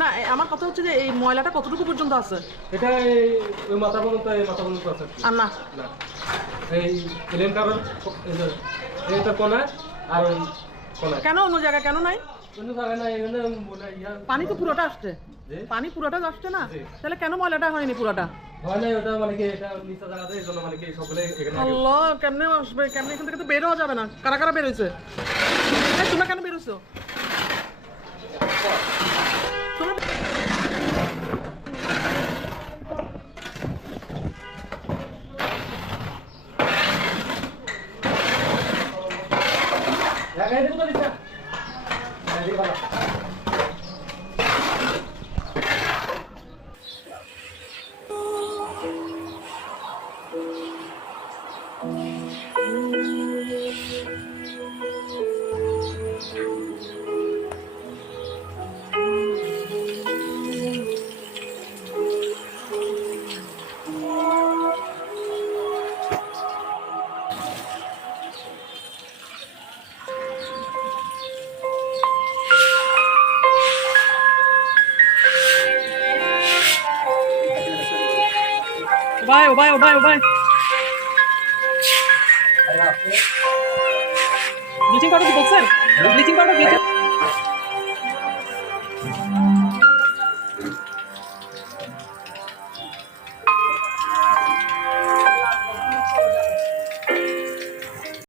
না আমার কথা হচ্ছে যে এই ময়লাটা কতটুকু পর্যন্ত আছে? এটা ওই মাথা পর্যন্ত আছে আর না না এই এলেন কারণ এটা কোনা আর ওই কোনা কেন অন্য জায়গায় কেন নাই? অন্য জায়গায় না এখানে পানি তো পুরোটা আসছে, পানি পুরোটা আসছে না, তাহলে কেন ময়লাটা হয়নি পুরোটা? হয় না ওটা মানে কি এটা নিচে জায়গাতে এই জন্য মানে কি সবগুলো এখানে আল্লাহ কেমনে আসবে, কেমনে এখান থেকে তো বের হওয়া যাবে না। কারা কারা বের হয়েছে? তোমরা কেন বেরোছো? জায়গায় দেবো তো দিছা হ্যাঁ দি ভালো ভাই ও ভাই ও ভাই ও ভাই ব্লিচিং পাউডার কি বলছেন? Bleaching powder